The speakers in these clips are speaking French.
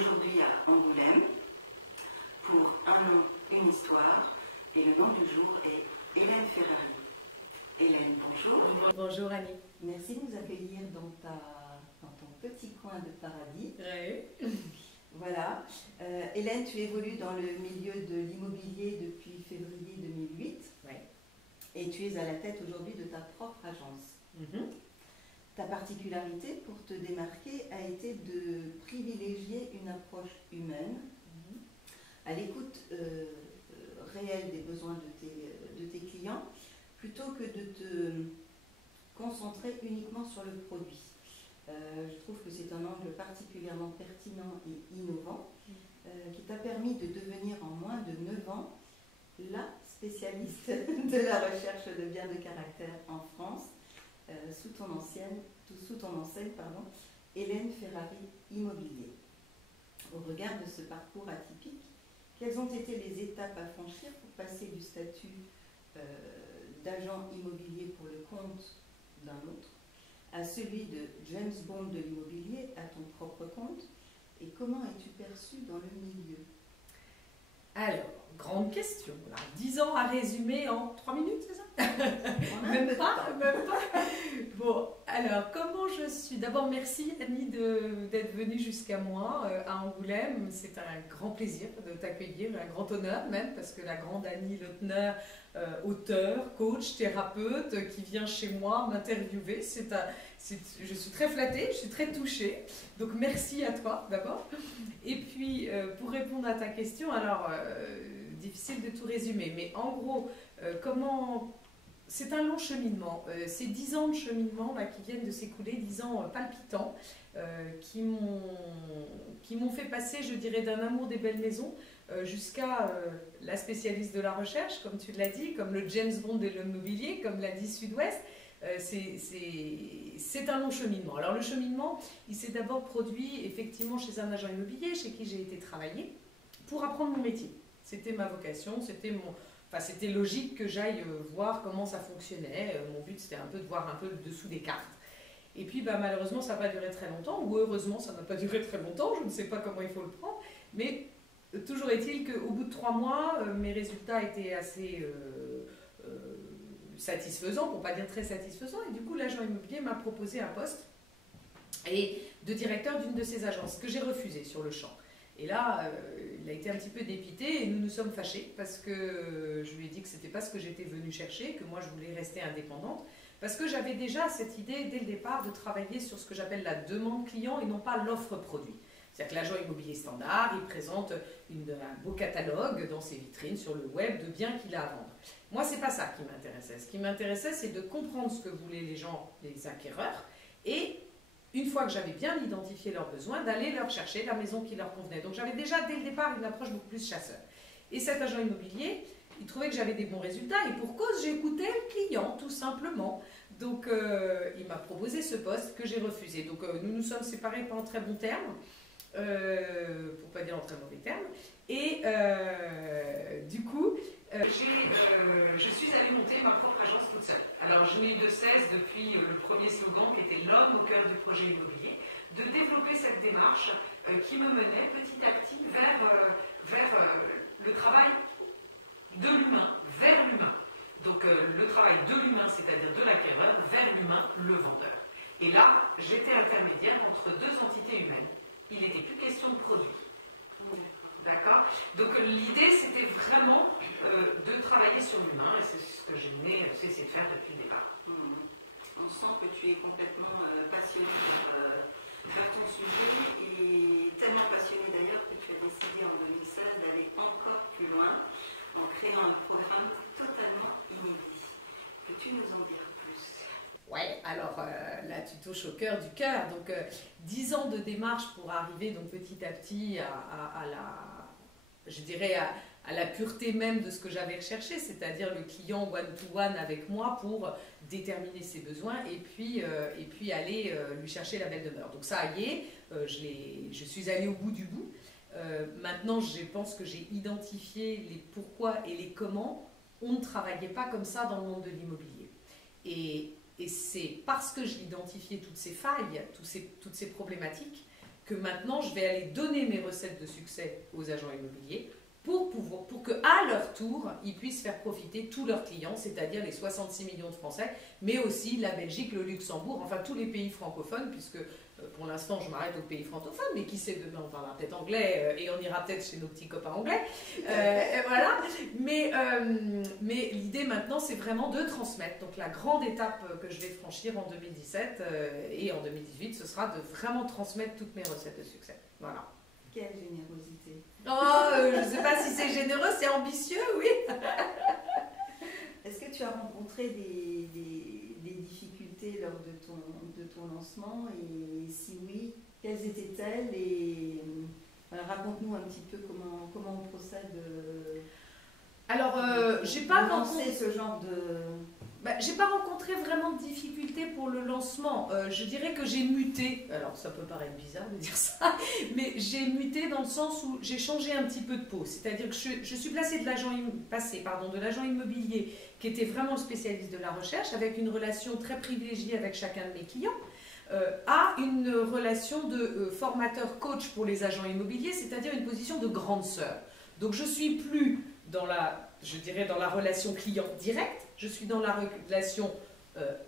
aujourd'hui à Angoulême pour un nom, une histoire. Et le nom du jour est Hélène Ferrari. Hélène, bonjour. Bonjour Annie. Merci de nous accueillir dans ton petit coin de paradis. Oui. Voilà. Hélène, tu évolues dans le milieu de l'immobilier depuis février 2008. Oui. Et tu es à la tête aujourd'hui de ta propre agence. Ta particularité pour te démarquer a été de privilégier une approche humaine, à l'écoute réelle des besoins de tes clients, plutôt que de te concentrer uniquement sur le produit. Je trouve que c'est un angle particulièrement pertinent et innovant qui t'a permis de devenir en moins de 9 ans la spécialiste de la recherche de biens de caractère en France, sous ton enseigne, Hélène Ferrari Immobilier. Au regard de ce parcours atypique, quelles ont été les étapes à franchir pour passer du statut d'agent immobilier pour le compte d'un autre à celui de James Bond de l'immobilier à ton propre compte, et comment es-tu perçu dans le milieu? Alors, grande question. Là. 10 ans à résumer en 3 minutes, c'est ça? Même pas. Bon, alors, comment je suis? D'abord, merci Annie d'être venue jusqu'à moi à Angoulême. C'est un grand plaisir de t'accueillir, un grand honneur même, parce que la grande Annie Lautner, auteur, coach, thérapeute, qui vient chez moi m'interviewer, je suis très flattée, je suis très touchée. Donc, merci à toi d'abord. Et puis, pour répondre à ta question, alors, difficile de tout résumer, mais en gros, c'est un long cheminement. Ces 10 ans de cheminement là, qui viennent de s'écouler, 10 ans palpitants, qui m'ont fait passer, je dirais, d'un amour des belles maisons jusqu'à la spécialiste de la recherche, comme tu l'as dit, comme le James Bond de l'immobilier, comme l'a dit Sud-Ouest. C'est un long cheminement. Alors le cheminement, il s'est d'abord produit effectivement chez un agent immobilier, chez qui j'ai été travailler, pour apprendre mon métier. C'était ma vocation, c'était logique que j'aille voir comment ça fonctionnait. Mon but, c'était un peu de voir un peu le dessous des cartes. Et puis, malheureusement, ça n'a pas duré très longtemps, ou heureusement, ça n'a pas duré très longtemps, je ne sais pas comment il faut le prendre, mais toujours est-il qu'au bout de 3 mois, mes résultats étaient assez satisfaisants, pour ne pas dire très satisfaisants, et du coup, l'agent immobilier m'a proposé un poste de directeur d'une de ses agences, que j'ai refusé sur le champ. Et là, il a été un petit peu dépité et nous nous sommes fâchés parce que je lui ai dit que ce n'était pas ce que j'étais venue chercher, que moi je voulais rester indépendante, parce que j'avais déjà cette idée dès le départ de travailler sur ce que j'appelle la demande client et non pas l'offre produit. C'est-à-dire que l'agent immobilier standard, il présente un beau catalogue dans ses vitrines sur le web de biens qu'il a à vendre. Moi, ce n'est pas ça qui m'intéressait. Ce qui m'intéressait, c'est de comprendre ce que voulaient les gens, les acquéreurs, et une fois que j'avais bien identifié leurs besoins, d'aller leur chercher la maison qui leur convenait. Donc j'avais déjà dès le départ une approche beaucoup plus chasseur. Et cet agent immobilier, il trouvait que j'avais des bons résultats et pour cause, j'écoutais le client tout simplement. Donc il m'a proposé ce poste que j'ai refusé. Donc nous nous sommes séparés pas en très bons termes, pour ne pas dire en très mauvais termes. Et du coup, je suis allée monter ma propre agence toute seule. Alors je n'ai eu de cesse depuis le premier slogan qui était l'homme au cœur du projet immobilier, de développer cette démarche qui me menait petit à petit vers le travail de l'humain, vers l'humain. Donc le travail de l'humain, c'est-à-dire de l'acquéreur, vers l'humain, le vendeur. Et là, j'étais intermédiaire entre deux entités humaines. Il n'était plus question de produit. D'accord? Donc l'idée, c'était vraiment de travailler sur l'humain, et c'est ce que j'ai cessé de faire depuis le départ. On sent que tu es complètement passionné par ton sujet, et tellement passionné d'ailleurs que tu as décidé en 2016 d'aller encore plus loin en créant un programme totalement inédit. Peux-tu nous en dire plus? Ouais, alors là tu touches au cœur du cœur. Donc 10 ans de démarche pour arriver donc petit à petit à la pureté même de ce que j'avais recherché, c'est-à-dire le client one-to-one avec moi pour déterminer ses besoins et puis aller lui chercher la belle demeure. Donc ça y est, je suis allée au bout du bout. Maintenant, je pense que j'ai identifié les pourquoi et les comment. On ne travaillait pas comme ça dans le monde de l'immobilier. Et c'est parce que j'ai identifié toutes ces failles, toutes ces problématiques, que maintenant je vais aller donner mes recettes de succès aux agents immobiliers pour que à leur tour, ils puissent faire profiter tous leurs clients, c'est-à-dire les 66 millions de Français, mais aussi la Belgique, le Luxembourg, enfin tous les pays francophones, puisque pour l'instant je m'arrête aux pays francophones, mais qui sait, demain on parlera peut-être anglais et on ira peut-être chez nos petits copains anglais. Voilà. Mais l'idée maintenant, c'est vraiment de transmettre. Donc la grande étape que je vais franchir en 2017 et en 2018, ce sera de vraiment transmettre toutes mes recettes de succès. Voilà. Quelle générosité. Oh, je ne sais pas si c'est généreux, c'est ambitieux, oui. Est-ce que tu as rencontré des difficultés lors de ton lancement, et si oui, quelles étaient-elles, et raconte-nous un petit peu comment on procède Alors, j'ai pas rencontré ce genre de... j'ai pas rencontré vraiment de difficultés pour le lancement. Je dirais que j'ai muté. Alors ça peut paraître bizarre de dire ça, mais j'ai muté dans le sens où j'ai changé un petit peu de peau. C'est-à-dire que je suis passée de l'agent immobilier qui était vraiment le spécialiste de la recherche, avec une relation très privilégiée avec chacun de mes clients, à une relation de formateur-coach pour les agents immobiliers, c'est-à-dire une position de grande sœur. Donc je suis plus dans la relation client directe, je suis dans la relation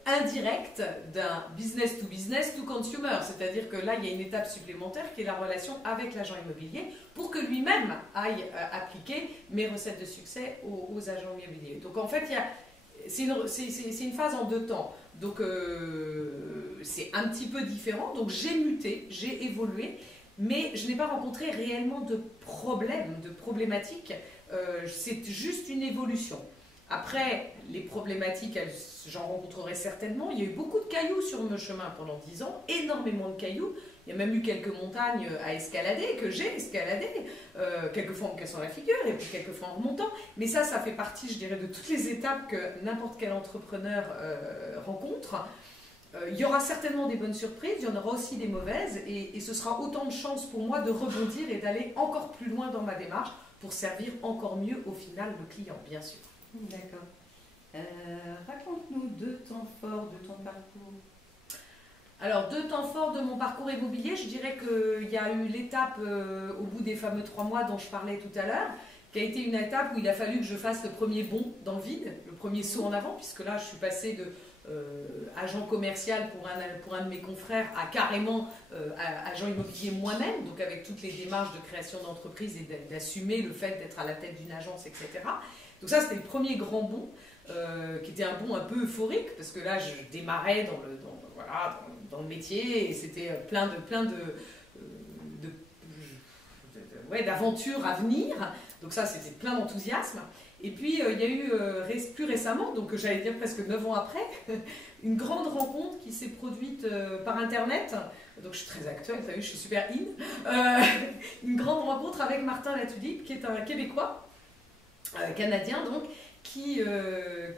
indirecte d'un business to consumer, c'est-à-dire que là il y a une étape supplémentaire qui est la relation avec l'agent immobilier pour que lui-même aille appliquer mes recettes de succès aux agents immobiliers. Donc en fait c'est une phase en deux temps, donc c'est un petit peu différent, donc j'ai muté, j'ai évolué, mais je n'ai pas rencontré réellement de problématiques. C'est juste une évolution. Après, les problématiques, j'en rencontrerai certainement. Il y a eu beaucoup de cailloux sur mon chemin pendant 10 ans, énormément de cailloux. Il y a même eu quelques montagnes à escalader, que j'ai escaladées, quelquefois en cassant la figure et puis quelquefois en remontant. Mais ça fait partie, je dirais, de toutes les étapes que n'importe quel entrepreneur rencontre. Il y aura certainement des bonnes surprises, il y en aura aussi des mauvaises, et ce sera autant de chances pour moi de rebondir et d'aller encore plus loin dans ma démarche pour servir encore mieux au final le client, bien sûr. D'accord. Raconte-nous 2 temps forts de ton parcours. Alors, 2 temps forts de mon parcours immobilier, je dirais qu'il y a eu l'étape au bout des fameux 3 mois dont je parlais tout à l'heure, qui a été une étape où il a fallu que je fasse le premier bond dans le vide, le premier saut en avant, puisque là je suis passée de agent commercial pour un de mes confrères à carrément agent immobilier moi-même, donc avec toutes les démarches de création d'entreprise et d'assumer le fait d'être à la tête d'une agence, etc. Donc ça c'était le premier grand bond, qui était un bond un peu euphorique, parce que là je démarrais dans le métier, et c'était plein d'aventures à venir, donc ça c'était plein d'enthousiasme. Et puis, il y a eu plus récemment, donc j'allais dire presque 9 ans après, une grande rencontre qui s'est produite par Internet. Donc, je suis très actuelle, tu as vu, je suis super in. Une grande rencontre avec Martin Latulippe, qui est un Québécois, canadien, donc, qui a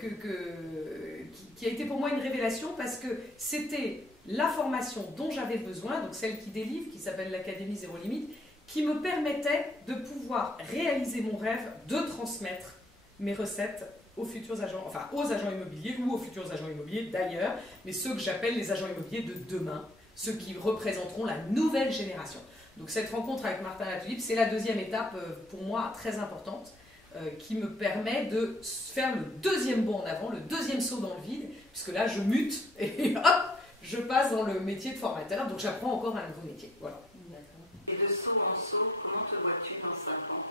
été pour moi une révélation, parce que c'était la formation dont j'avais besoin, donc celle qui délivre, qui s'appelle l'Académie Zéro Limite, qui me permettait de pouvoir réaliser mon rêve de transmettre mes recettes aux futurs agents, enfin aux agents immobiliers ou aux futurs agents immobiliers d'ailleurs, mais ceux que j'appelle les agents immobiliers de demain, ceux qui représenteront la nouvelle génération. Donc cette rencontre avec Martin Latulippe, c'est la deuxième étape pour moi très importante, qui me permet de faire le deuxième bond en avant, le deuxième saut dans le vide, puisque là je mute et hop, je passe dans le métier de formateur, donc j'apprends encore un nouveau métier. Voilà. D'accord. Et de saut en saut, comment te vois-tu dans 5 ans?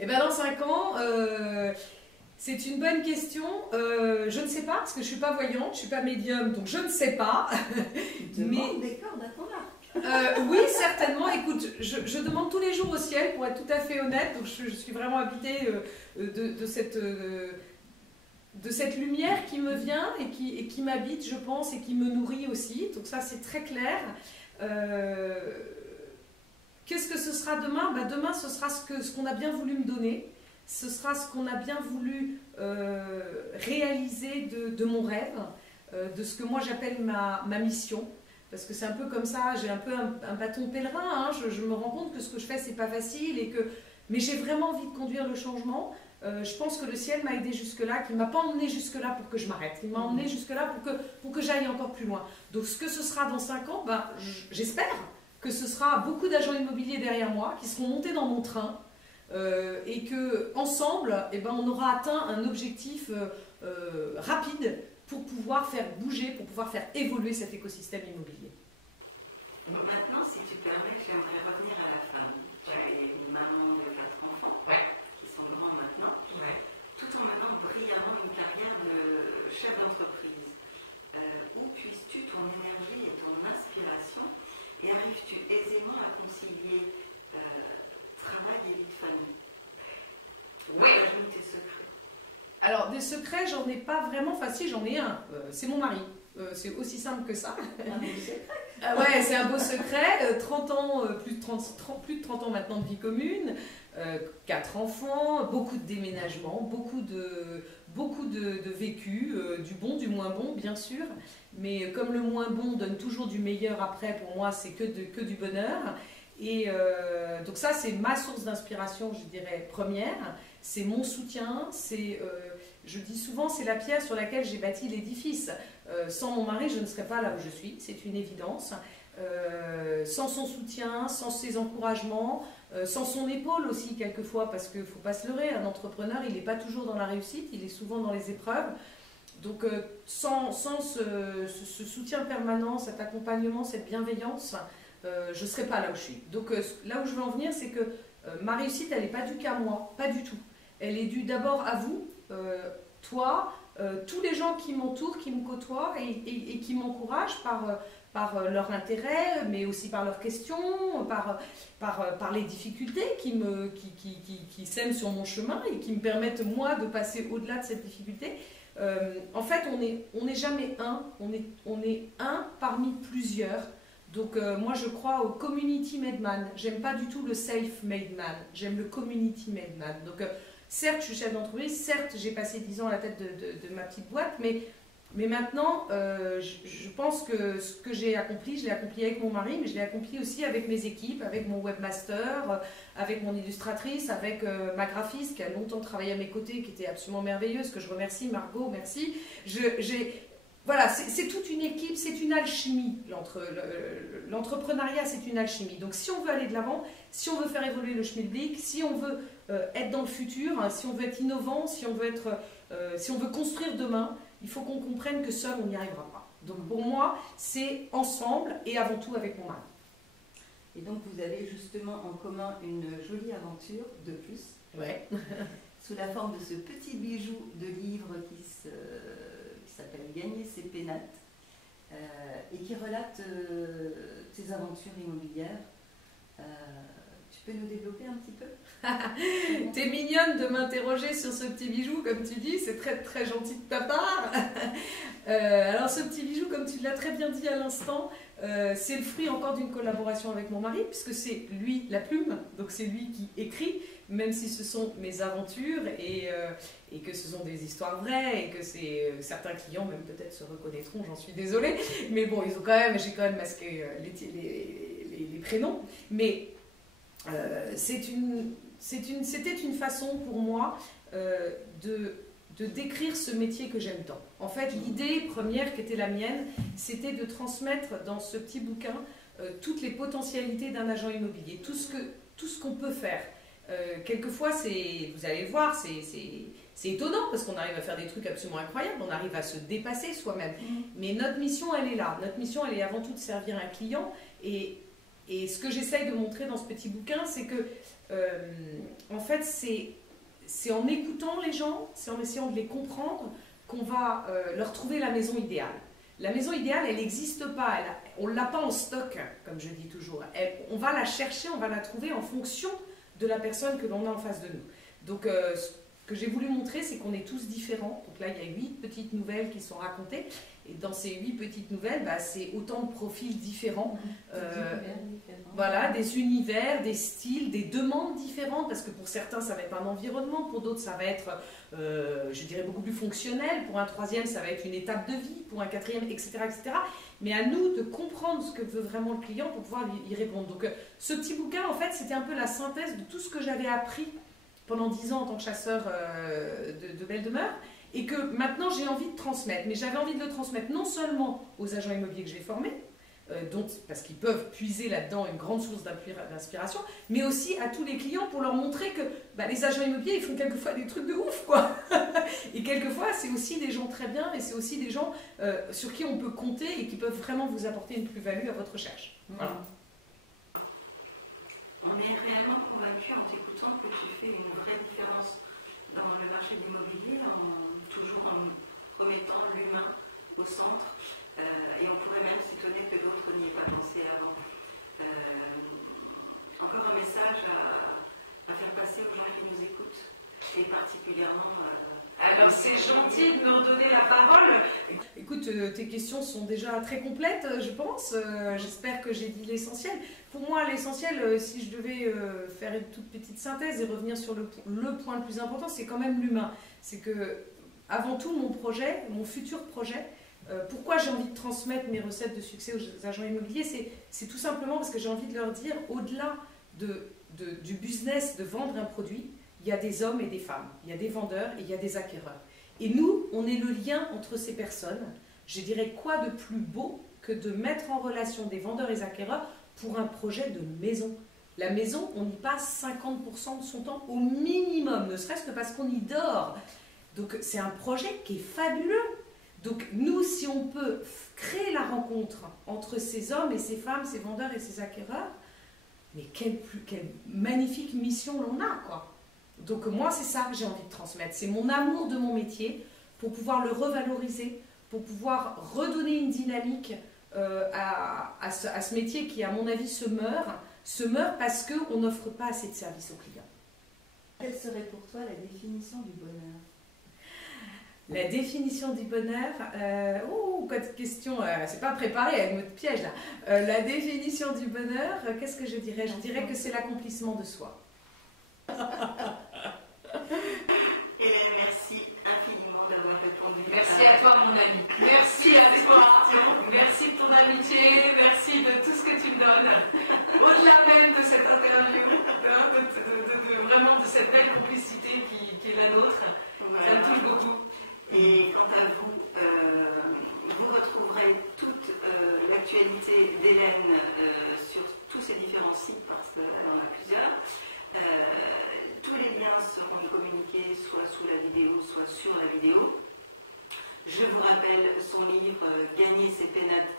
Eh bien, dans 5 ans, c'est une bonne question. Je ne sais pas, parce que je ne suis pas voyante, je ne suis pas médium, donc je ne sais pas. Tu demandes des cordes à ton arc. Oui, certainement. Écoute, je demande tous les jours au ciel, pour être tout à fait honnête, donc je suis vraiment habitée de cette lumière qui me vient et qui m'habite, je pense, et qui me nourrit aussi. Donc ça, c'est très clair. Qu'est-ce que ce sera demain? Demain, ce sera ce qu'on a bien voulu me donner. Ce sera ce qu'on a bien voulu réaliser de mon rêve, de ce que moi j'appelle ma mission. Parce que c'est un peu comme ça, j'ai un peu un bâton pèlerin. Hein. Je me rends compte que ce que je fais, c'est pas facile. Mais j'ai vraiment envie de conduire le changement. Je pense que le ciel m'a aidé jusque-là, qu'il ne m'a pas emmené jusque-là pour que je m'arrête. Il m'a emmené jusque-là pour que j'aille encore plus loin. Donc ce que ce sera dans 5 ans, j'espère que ce sera beaucoup d'agents immobiliers derrière moi qui seront montés dans mon train et qu'ensemble, on aura atteint un objectif rapide pour pouvoir faire bouger, pour pouvoir faire évoluer cet écosystème immobilier. Maintenant, si tu permets, j'aimerais revenir à la femme. Tu es une maman de 4 enfants qui sont grands maintenant, tout en menant brillamment une carrière de chef d'entreprise. Où puisses-tu ton énergie et ton inspiration et arrives-tu aisément à concilier travail et vie de famille? Partage-nous tes secrets. Alors, des secrets, j'en ai pas vraiment. Enfin, si, j'en ai un. C'est mon mari. C'est aussi simple que ça. Un beau secret. Ouais, c'est un beau secret. 30 ans, plus de 30 ans maintenant de vie commune, 4 enfants, beaucoup de déménagements, beaucoup de vécu, du bon, du moins bon, bien sûr. Mais comme le moins bon donne toujours du meilleur après, pour moi, c'est que du bonheur. Et donc ça, c'est ma source d'inspiration, je dirais, première. C'est mon soutien, je dis souvent, c'est la pierre sur laquelle j'ai bâti l'édifice. Sans mon mari, je ne serais pas là où je suis, c'est une évidence. Sans son soutien, sans ses encouragements, sans son épaule aussi quelquefois, parce qu'il ne faut pas se leurrer, un entrepreneur, il n'est pas toujours dans la réussite, il est souvent dans les épreuves. Donc sans ce soutien permanent, cet accompagnement, cette bienveillance, je ne serais pas là où je suis. Donc là où je veux en venir, c'est que ma réussite, elle n'est pas due qu'à moi, pas du tout. Elle est due d'abord à vous, toi, tous les gens qui m'entourent, qui me côtoient et qui m'encouragent par leur intérêt, mais aussi par leurs questions, par les difficultés qui sèment sur mon chemin et qui me permettent, moi, de passer au-delà de cette difficulté. En fait, on n'est jamais un, on est un parmi plusieurs. Donc moi, je crois au community made man. J'aime pas du tout le self-made man. J'aime le community made man. Donc certes, je suis chef d'entreprise, certes, j'ai passé 10 ans à la tête de ma petite boîte, mais maintenant, je pense que ce que j'ai accompli, je l'ai accompli avec mon mari, mais je l'ai accompli aussi avec mes équipes, avec mon webmaster, avec mon illustratrice, avec ma graphiste qui a longtemps travaillé à mes côtés, qui était absolument merveilleuse, que je remercie, Margot, merci. Voilà, c'est toute une équipe, c'est une alchimie. L'entrepreneuriat, c'est une alchimie. Donc si on veut aller de l'avant, si on veut faire évoluer le schmilblick, si on veut être dans le futur, hein, si on veut être innovant, si on veut construire demain, il faut qu'on comprenne que seul, on n'y arrivera pas. Donc pour moi, c'est ensemble et avant tout avec mon mari. Et donc vous avez justement en commun une jolie aventure de plus. Ouais. Sous la forme de ce petit bijou de livre qui s'appelle Gagner ses pénates et qui relate tes aventures immobilières. Tu peux nous développer un petit peu? T'es mignonne de m'interroger sur ce petit bijou, comme tu dis, c'est très très gentil de ta part. Alors ce petit bijou, comme tu l'as très bien dit à l'instant, c'est le fruit encore d'une collaboration avec mon mari, puisque c'est lui la plume, donc c'est lui qui écrit, même si ce sont mes aventures et que ce sont des histoires vraies et que certains clients même peut-être se reconnaîtront, j'en suis désolée, mais bon, j'ai quand même masqué les prénoms, mais c'était une façon pour moi de décrire ce métier que j'aime tant. En fait, l'idée première qui était la mienne, c'était de transmettre dans ce petit bouquin toutes les potentialités d'un agent immobilier, tout ce qu'on peut faire. Quelquefois, vous allez le voir, c'est étonnant parce qu'on arrive à faire des trucs absolument incroyables, on arrive à se dépasser soi-même. Mais notre mission, elle est là. Notre mission, elle est avant tout de servir un client. Et ce que j'essaye de montrer dans ce petit bouquin, c'est que, en fait, c'est en écoutant les gens, c'est en essayant de les comprendre qu'on va leur trouver la maison idéale. La maison idéale, elle n'existe pas, on ne l'a pas en stock, comme je dis toujours. On va la chercher, on va la trouver en fonction de la personne que l'on a en face de nous. Donc, ce que j'ai voulu montrer, c'est qu'on est tous différents. Donc là, il y a 8 petites nouvelles qui sont racontées. Et dans ces 8 petites nouvelles, c'est autant de profils différents. Voilà, des univers, des styles, des demandes différentes. Parce que pour certains, ça va être un environnement. Pour d'autres, ça va être, je dirais, beaucoup plus fonctionnel. Pour un troisième, ça va être une étape de vie. Pour un quatrième, etc., etc. Mais à nous de comprendre ce que veut vraiment le client pour pouvoir y répondre. Donc, ce petit bouquin, en fait, c'était un peu la synthèse de tout ce que j'avais appris pendant 10 ans en tant que chasseur de belle demeure. Et que maintenant j'ai envie de transmettre. Mais j'avais envie de le transmettre non seulement aux agents immobiliers que j'ai formés, parce qu'ils peuvent puiser là-dedans une grande source d'inspiration, mais aussi à tous les clients pour leur montrer que les agents immobiliers, ils font quelquefois des trucs de ouf, quoi. Et quelquefois, c'est aussi des gens très bien, et c'est aussi des gens sur qui on peut compter et qui peuvent vraiment vous apporter une plus-value à votre recherche. Voilà. On est réellement convaincu en t'écoutant que tu fais une vraie différence dans le marché de l'immobilier, toujours en remettant l'humain au centre. Et on pourrait même s'étonner que d'autres n'y aient pas pensé avant. Encore un message à faire passer aux gens qui nous écoutent, et particulièrement... Alors c'est gentil de me redonner la parole. Écoute, tes questions sont déjà très complètes, je pense. J'espère que j'ai dit l'essentiel. Pour moi, l'essentiel, si je devais faire une toute petite synthèse et revenir sur le point le plus important, c'est quand même l'humain. C'est que, avant tout, mon futur projet, pourquoi j'ai envie de transmettre mes recettes de succès aux agents immobiliers, c'est tout simplement parce que j'ai envie de leur dire, au-delà du business de vendre un produit, il y a des hommes et des femmes, il y a des vendeurs et il y a des acquéreurs. Et nous, on est le lien entre ces personnes. Je dirais, quoi de plus beau que de mettre en relation des vendeurs et des acquéreurs pour un projet de maison. La maison, on y passe 50% de son temps au minimum, ne serait-ce que parce qu'on y dort. Donc c'est un projet qui est fabuleux. Donc nous, si on peut créer la rencontre entre ces hommes et ces femmes, ces vendeurs et ces acquéreurs, mais quelle magnifique mission l'on a, quoi. Donc moi, c'est ça que j'ai envie de transmettre. C'est mon amour de mon métier pour pouvoir le revaloriser, pour pouvoir redonner une dynamique à ce métier qui, à mon avis, se meurt parce qu'on n'offre pas assez de services aux clients. Quelle serait pour toi la définition du bonheur ? La définition du bonheur, quoi de question, c'est pas préparé, elle me piège là. La définition du bonheur, qu'est-ce que je dirais ? Je dirais que c'est l'accomplissement de soi. Hélène, merci infiniment d'avoir répondu. Merci à toi, mon ami. Merci à toi. Merci de ton amitié, merci de tout ce que tu me donnes. Au-delà même de cette interview, vraiment de cette belle complicité qui est la nôtre, ça me touche beaucoup. Et quant à vous, vous retrouverez toute l'actualité d'Hélène sur tous ces différents sites, parce qu'elle en a plusieurs. Tous les liens seront communiqués soit sous la vidéo, soit sur la vidéo. Je vous rappelle son livre Gagner ses pénates,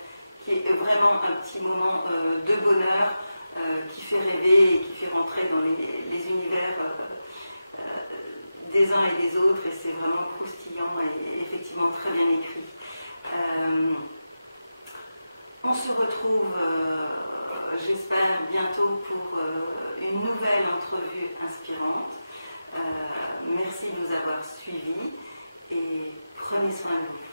qui est vraiment un petit moment de bonheur, qui fait rêver et qui fait rentrer dans les univers des uns et des autres, et c'est vraiment croustillant et effectivement très bien écrit. On se retrouve, j'espère, bientôt pour une nouvelle entrevue inspirante. Merci de nous avoir suivis et prenez soin de vous.